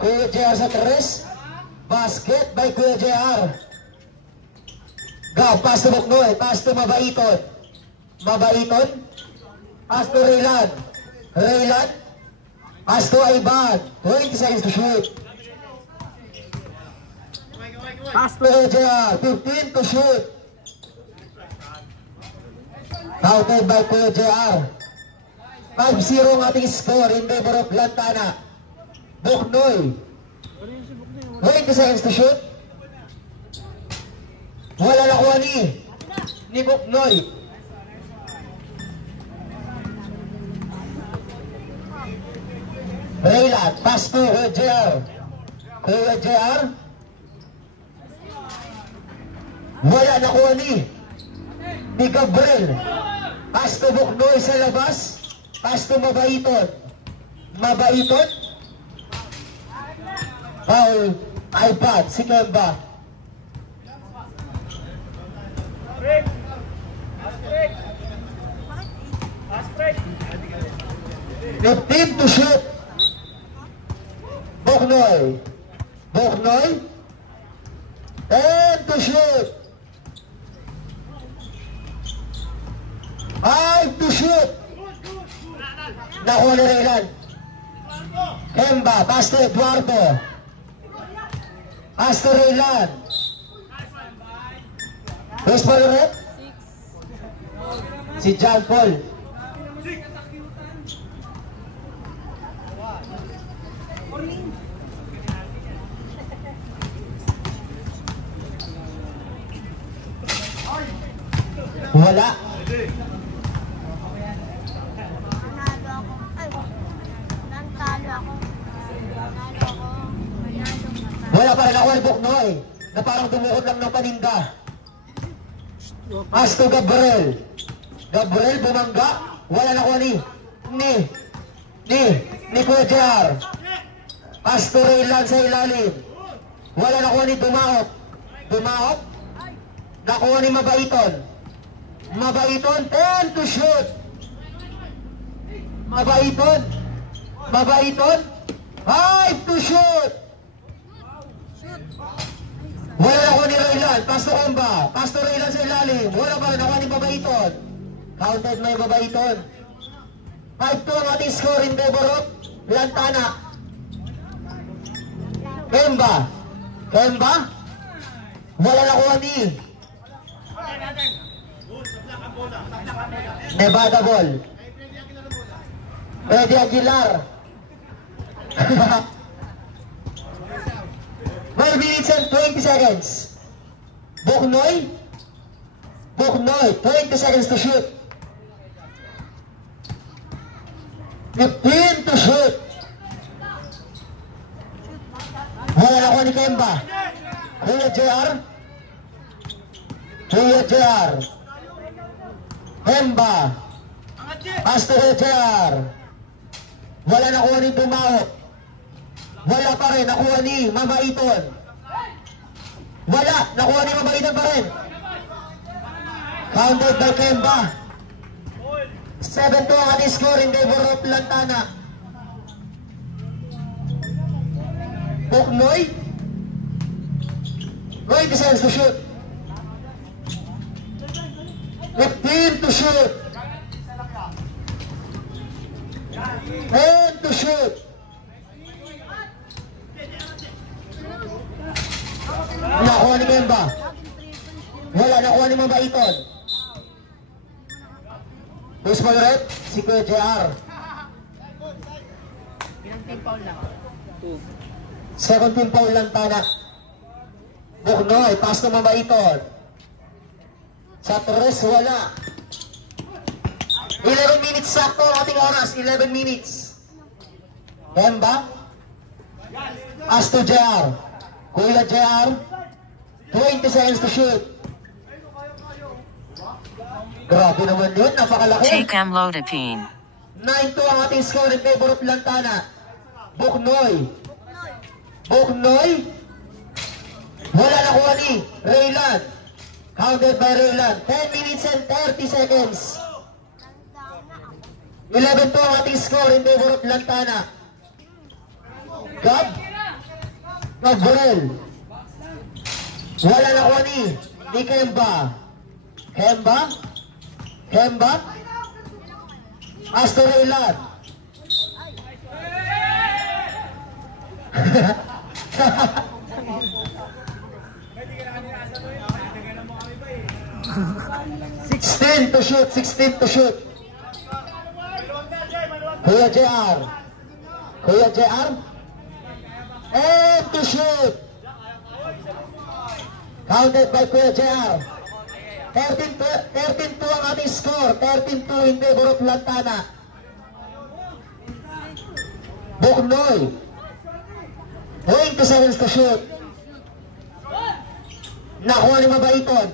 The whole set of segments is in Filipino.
Kuya JR sa tres. Basket by Kuya JR. Go, pass to Buknoy. Pass to Mabaiton. Mabaiton. Pass to Raylan. Raylan. Pass to Ivan. 20 seconds to shoot. Pass to Kuya JR. 15 to shoot. Counted by Kuya JR. 5-0 ang ating score in favor of Lantana. Buknoy. 20 seconds to shoot. Wala nakuha ni Buknoy. Raylan, pass to Kuya JR. Kuya JR. Wala nakuha ni Gabriel. Pass to Buknoy sa labas. Pass to Mabaiton. Mabaiton. Foul. iPad. Si Kemba. The team to shoot. Buknoy. Buknoy. And to shoot. 5 to shoot. Nakuha ni Raylan. Kemba. Pass to Eduardo. Pass to Raylan. Who's for the red? Si John Paul. Wala. Wala pa rin ako ang Buknoy na parang dumukot lang ng paninda. Pass to Gabriel. Gabriel bumangga. Wala na ko ni Kuya JR. Pass to Raylan sa ilalim. Wala na ko ni Dumaok. Dumaok. Nakuha ni Mabaiton. Mabaiton. 10 to shoot. Mabaiton. Mabaiton. 5 to shoot. Wala na ko ni Raylan. Pass to Kemba. Pass to Raylan sa ilalim. Wala pa rin ako ni Mabaiton. Counted may Mabaiton. 5-2 ang ating score in favor of Lantana. Kemba. Kemba. Wala na ko ni Nevada ball. Eddie Aguilar. 12 minutes and 20 seconds. Buknoy. Buknoy. 20 seconds to shoot. 15 to shoot. Wala na ko ni Kemba. Kuya JR. Kuya JR. Kemba. Pass to Kuya JR. Wala na ko ni Dumao. Wala pa rin. Nakuha ni Mabaiton. Wala. Nakuha ni Mabaiton pa rin. Counted by Kemba. 7-2 ang ating score in favor of Lantana. Buknoy. 20 seconds to shoot. 15 to shoot. 10 to shoot. Nakuha ni Kemba. Wala, nakuha ni Mabaiton. Who's for the red? Si Kuya JR. Ilang team foul lang? 2. Second team foul lang Tana. Buknoy, pass to Mabaiton. Sa tres, wala. 11 minutes sakto ang ating oras. 11 minutes. Kemba. Pass to JR. Kuya JR. 20 seconds to shoot. Grabe naman yun, napakalaki. Take amlodipine. 9-2 ang ating score in favor of Lantana. Buknoy. Buknoy. Wala nakuha ni Raylan. Counted by Raylan. 10 minutes and 30 seconds. 11-2 ang ating score in favor of Lantana. Gab. Gabriel. Wala na ko ni Kemba. Kemba. Astor Raylan. 16 to shoot. Kuya JR. And to shoot. Counted by Kuya JR. 13-2 ang ating score. 13-2 in favor of Lantana. Buknoy. 20 seconds to shoot. Nakuha ni Mabaiton.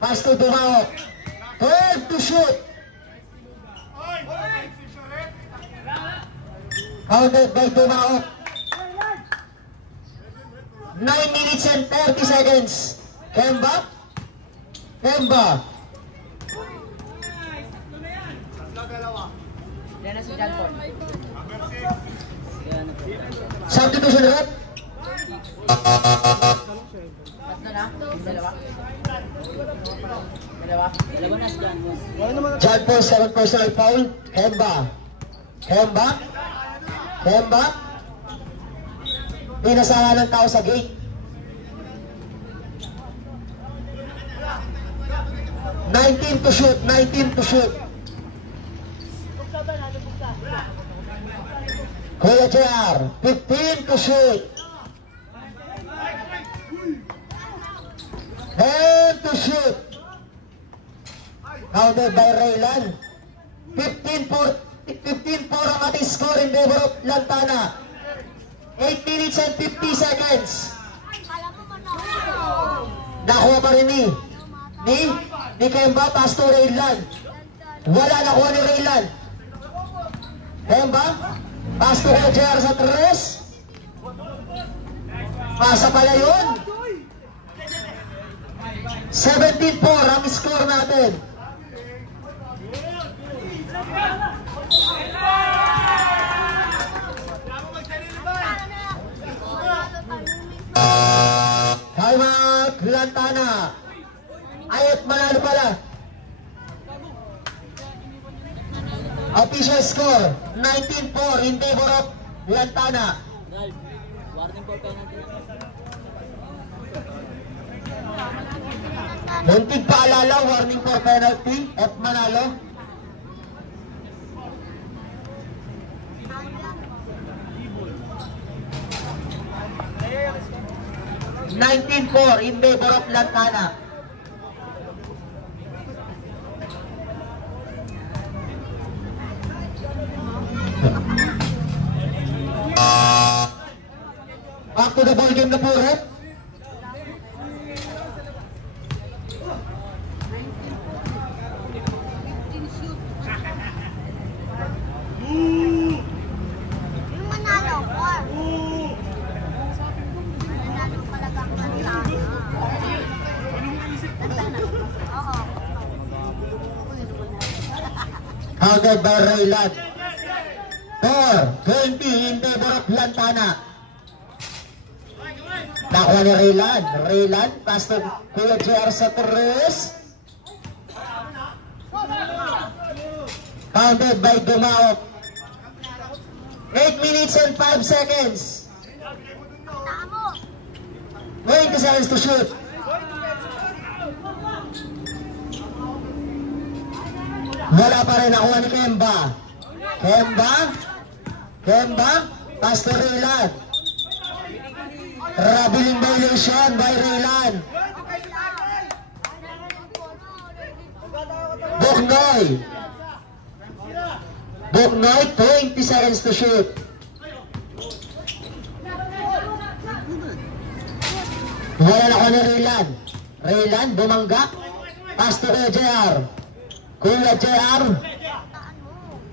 Pass to Dumao. 12 to shoot. Counted by Dumao. 9 minutes and 30 seconds. Kemba. Yan na si John Paul. Substitution rep. Tatlo na? Dalawa na si John Paul. John Paul, 7 personal foul. Kemba. Pinasahan ng tao sa gate. 19 to shoot. Kuya JR, 15 to shoot. 10 to shoot. Counted by Raylan. 15-4 ang ating score in favor of Lantana. 8 minutes and 50 seconds. Nakuha pa rin ni Kemba, pass to Raylan. Wala nakuha ni Raylan. Kemba, pass to JR sa 3. Pasa pala yun. 17-4 ang score natin. Time out, Lantana. Ayot, manalo pala. Official score 19-4 in favor of Lantana. Warning for penalty. Muntig paalala, warning for penalty at manalo. in favor of Lantana. Back to the ball game na po, Rep. Counted by Raylan. 4-20 in favor of Lantana. Nakuha ni Raylan, pass to Kuya JR sa 3. Counted by Dumao. 8 minutes and 5 seconds. 20 seconds to shoot. Wala pa rin, nakuha ni Kemba, pass to Raylan. Rabiling violation by Raylan. Buknoy, 20 seconds to shoot. Wala na ko ni Raylan, bumangga. Pass to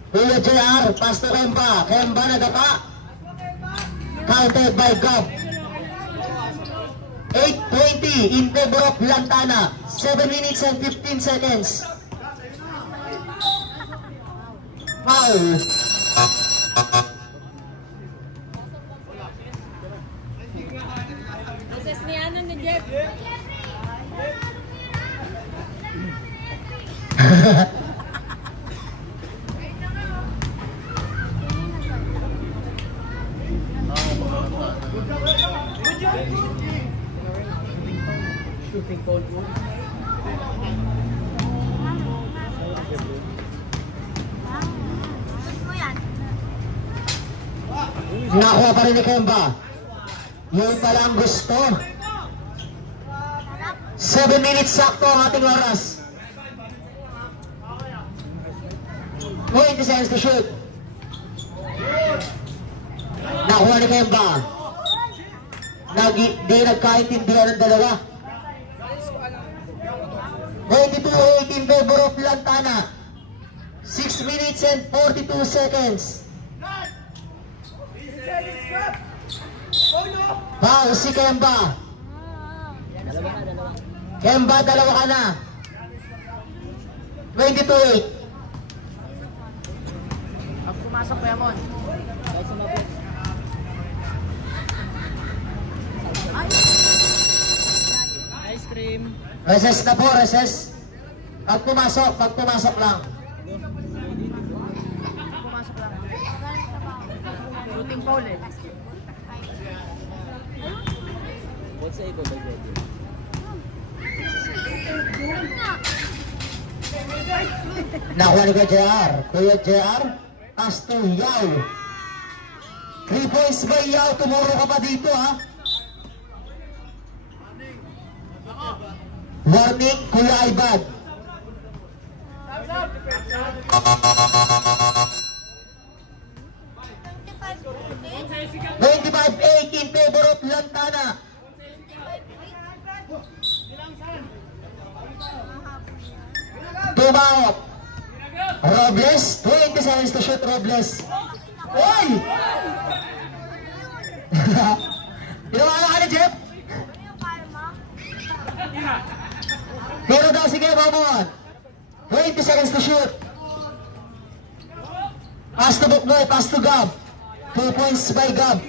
Kuya JR, pass to Kemba nagapa. Counted by Gob. 8-20 in favor of Lantana. 7 minutes and 15 seconds. Foul. Recess ni ano ni Jeff. Shooting foul po. Nakuha pa rin ni Kemba. Yun pala ang gusto. 7 minutes sakto ang ating oras. 20 seconds to shoot. Nakuha ni Kemba. Di nagkaintindihan ng dalawa. 22-18 favor of Lantana. 6 minutes and 42 seconds. Foul si Kemba. Dalawa. Kemba, dalawa ka na. 22-8. Pag pumasok pa yamon. Kahit sumabot. Ice cream. Recess na po, recess. Pag pumasok lang. Pumasok lang. Shooting foul eh. What's the echo by Betty? Nakuha ni Kuya JR. Kuya JR, pass to Yao. 3 points by Yao. Tumuro ka pa dito, ha? Warning, Kuya Ibad. in favor of Lantana. Tumaok. Robles, 20 seconds to shoot, Robles. Oy! Ginawa ka ni Jeff? Pero daw, sige, Mamon. 20 seconds to shoot. Pass to Buknoy, pass to Gab. 2 points by Gab.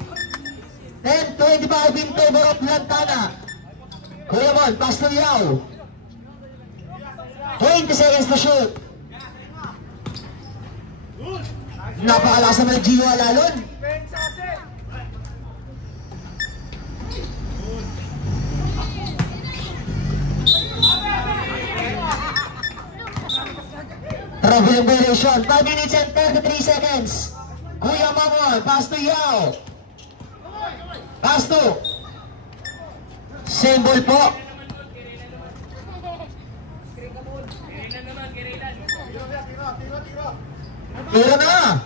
Then, 25 in favor of Lantana. Kuya Mon, pass to Yao. 20 seconds to shoot. Napakalakas naman ng Gio Alalon. Trouble violation. 5 minutes and 33 seconds. Kuya Mamon, pass to Yao. Pass to. Same ball po. Tira na.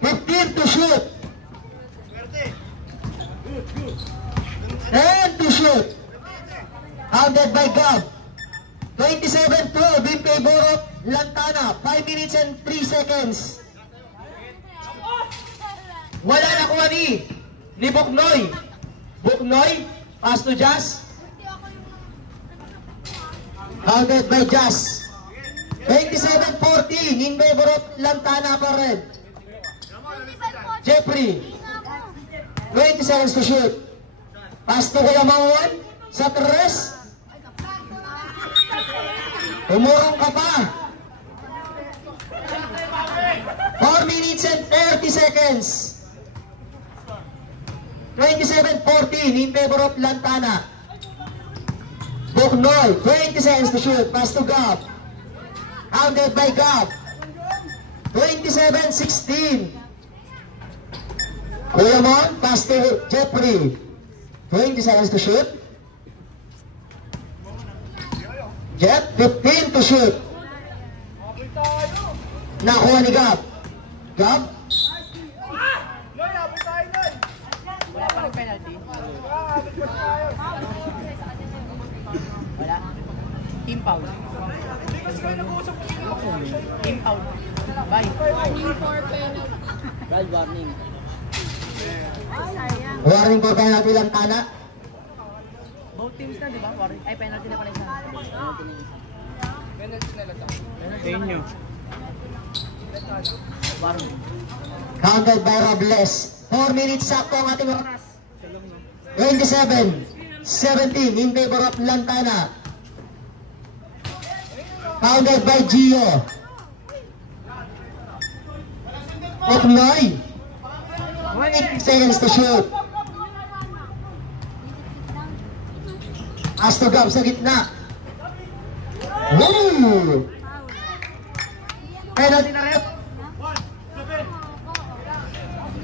15 to shoot. 10 to shoot. Handed by Gab. 27-12 in favor of Lantana. 5 minutes and 3 seconds. Wala na kuha ni Buknoy. Buknoy, pass to Jazz. Handed by Jazz. 27-14 in favor of Lantana pa rin. Jeffrey, 20 seconds to shoot. Pass to Kuya Mawon sa tres. Umurong ka pa. 4 minutes and 30 seconds. 27-14 in favor of Lantana. Buknoy, 20 seconds to shoot. Pass to Gab. Handed by Gab. 27-16. Kuya Mon, pass to Jeffrey. 20 seconds to shoot. Jeff, 15 to shoot. Nakuha ni Gab. Gab. Wala pa rin penalty. Wala. Team foul. Team foul. Bye. Warning for penalty. Bad warning. Warning po tayo natin Lantana. Both teams na, di ba? Warning. Ay, penalty na pala isa. Penalty na lang. Penalty na lang. Warning. Counted by Robles. 4 minutes sakto ang ating oras. 27. 17 in favor of Lantana. Founded by Gio. Oknoy. 8 seconds to shoot. Astogam sa gitna. Woo! Penalty na rin.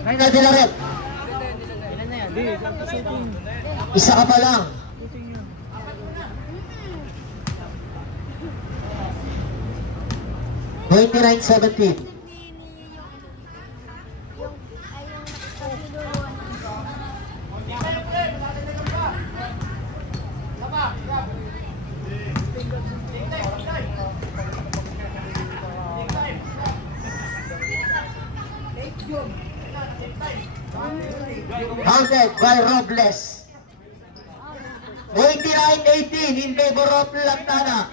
Penalty na rin. Ilan na yan? Di, shooting. Isa ka pa lang. Shooting yun. 29-17. Counted by Robles. 29-18 in favor of Lantana.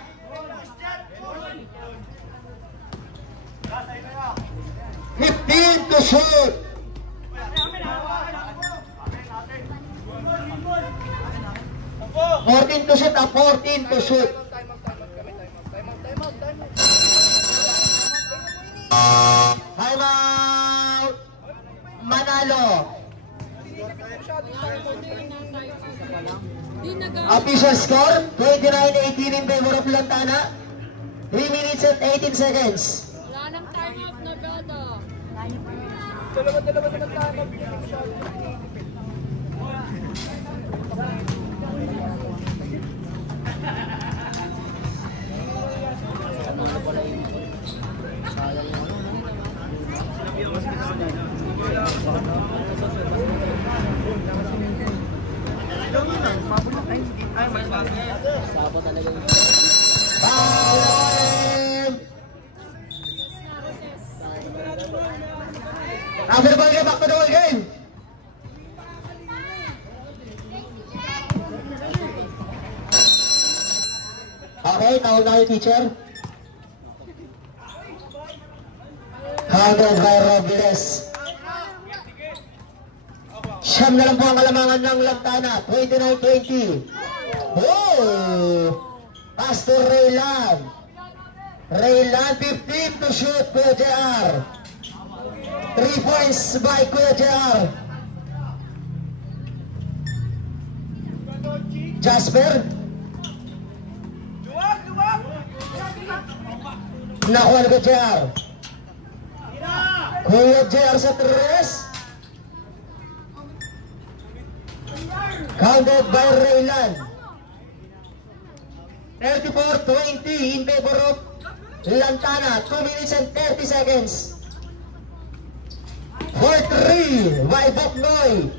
15 to shoot. 14 to shoot, 14 to shoot. Time out. Manalo. Official score 29-18 in favor of Lantana. 3 minutes and 18 seconds. Wala nang time out na gada. Time! After the ball game, back to the ball game. Okay, now yung teacher. Counted by Robles. Siyam na lang po ang kalamangan ng Lantana. 29-20. Oh! Pastor Raylan. Raylan 15 to shoot, Kuya JR. 3 points by Kuya JR. Jasper. Nakuha ni Kuya JR. Kuya JR sa 3. Counted by Raylan. 34-20 in favor of Lantana. 2 minutes and 30 seconds. 4-3 by Boknoy.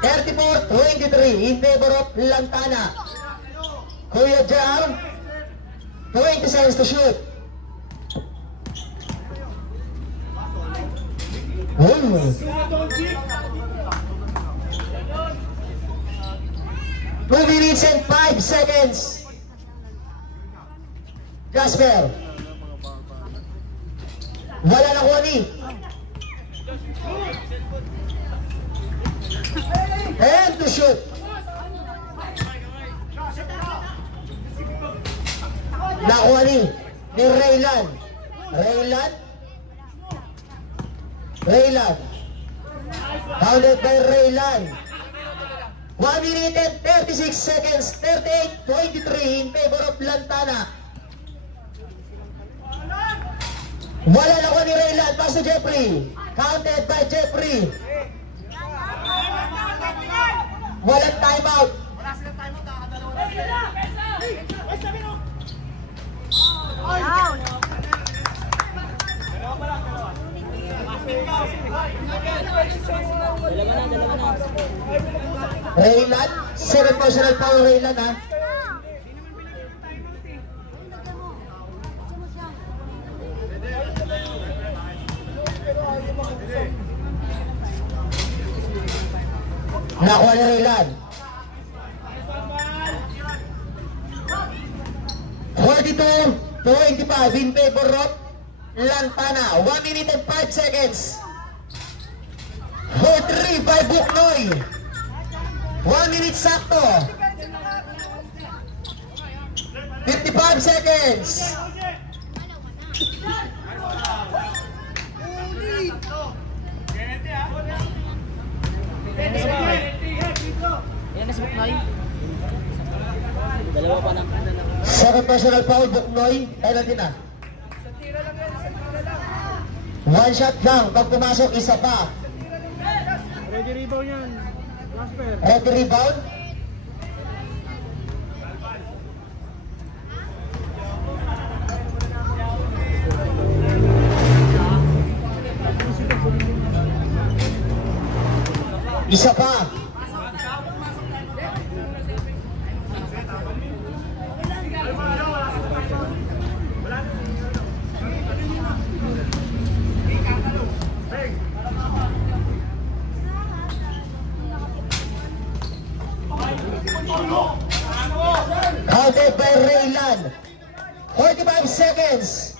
34-23 in favor of Lantana. Kuya Jar, 20 seconds to shoot. Ooh. 2 minutes and 5 seconds. Jasper. Wala na kuha ni. And to shoot. Nakuha ni Raylan. Raylan. Founded by Raylan. 1 minute and 36 seconds. 38-23 in favor of Lantana. Wala na ko ni Raylan. Pass to Jeffrey. Counted by Jeffrey. Walang timeout. Wala silang timeout. Nakakadalawa na sila. Raylan. 7 personal foul Raylan ha. Nakuha ni Raylan. 42-25 in favor of Lantana. 1 minute and 5 seconds. 4-3 by Buknoy. 1 minute sakto. 25 seconds. Yan na si Buknoy. Dalawa pa lang. Second personal foul, Buknoy. Penalty na. One shot lang. Pag pumasok, isa pa. Ready rebound yan. Last pair. Ready rebound. Isa pa. Counted by Raylan. 45 seconds.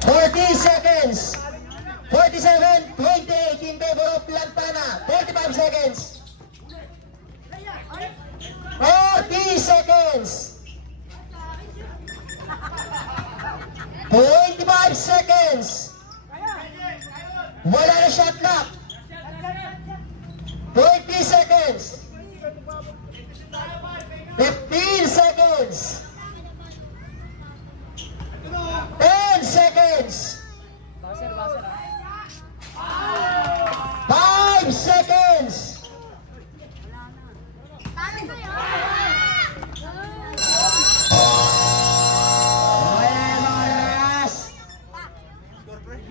40 seconds. 47, 28 in favor of Lantana. 45 seconds. 40 seconds. 25 seconds. Wala na shot clock. 20 seconds. 15 seconds. 10 seconds. 5 seconds.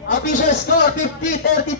Official score 50-30.